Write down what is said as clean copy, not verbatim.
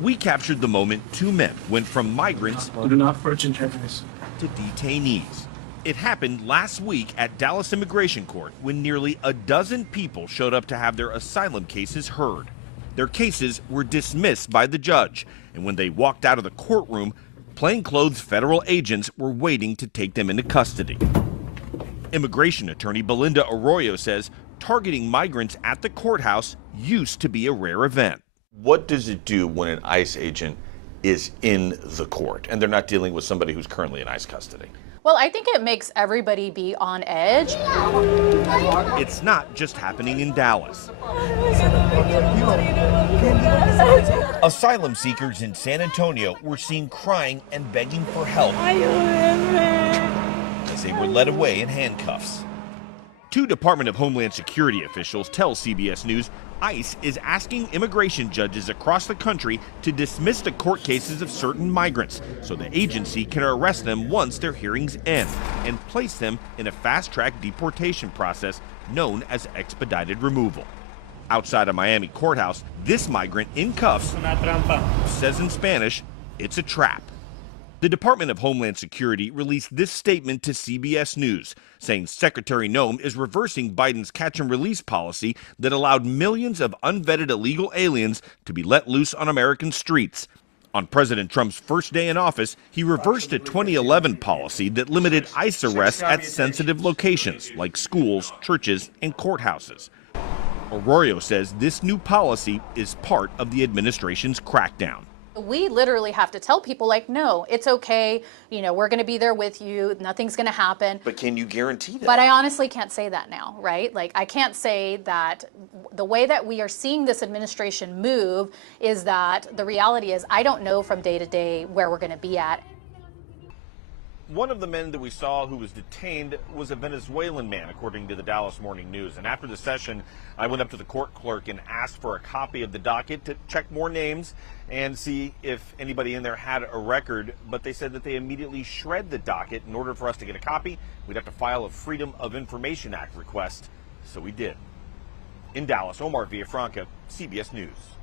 We captured the moment two men went from migrants to detainees. It happened last week at Dallas Immigration Court when nearly a dozen people showed up to have their asylum cases heard. Their cases were dismissed by the judge, and when they walked out of the courtroom, plainclothes federal agents were waiting to take them into custody. Immigration attorney Belinda Arroyo says targeting migrants at the courthouse used to be a rare event. What does it do when an ICE agent is in the court and they're not dealing with somebody who's currently in ICE custody? Well, I think it makes everybody be on edge. It's not just happening in Dallas. Asylum seekers in San Antonio were seen crying and begging for help as they were led away in handcuffs. Two Department of Homeland Security officials tell CBS News ICE is asking immigration judges across the country to dismiss the court cases of certain migrants so the agency can arrest them once their hearings end and place them in a fast-track deportation process known as expedited removal. Outside a Miami courthouse, this migrant in cuffs says in Spanish, "It's a trap." The Department of Homeland Security released this statement to CBS News, saying Secretary Noem is reversing Biden's catch-and-release policy that allowed millions of unvetted illegal aliens to be let loose on American streets. On President Trump's first day in office, he reversed a 2011 policy that limited ICE arrests at sensitive locations like schools, churches, and courthouses. Arroyo says this new policy is part of the administration's crackdown. We literally have to tell people, like, no, it's okay. You know, we're going to be there with you. Nothing's going to happen. But can you guarantee that? But I honestly can't say that now, right? Like, I can't say that the way that we are seeing this administration move is that the reality is I don't know from day to day where we're going to be at. One of the men that we saw who was detained was a Venezuelan man, according to the Dallas Morning News. And after the session, I went up to the court clerk and asked for a copy of the docket to check more names and see if anybody in there had a record. But they said that they immediately shred the docket. In order for us to get a copy, we'd have to file a Freedom of Information Act request. So we did. In Dallas, Omar Villafranca, CBS News.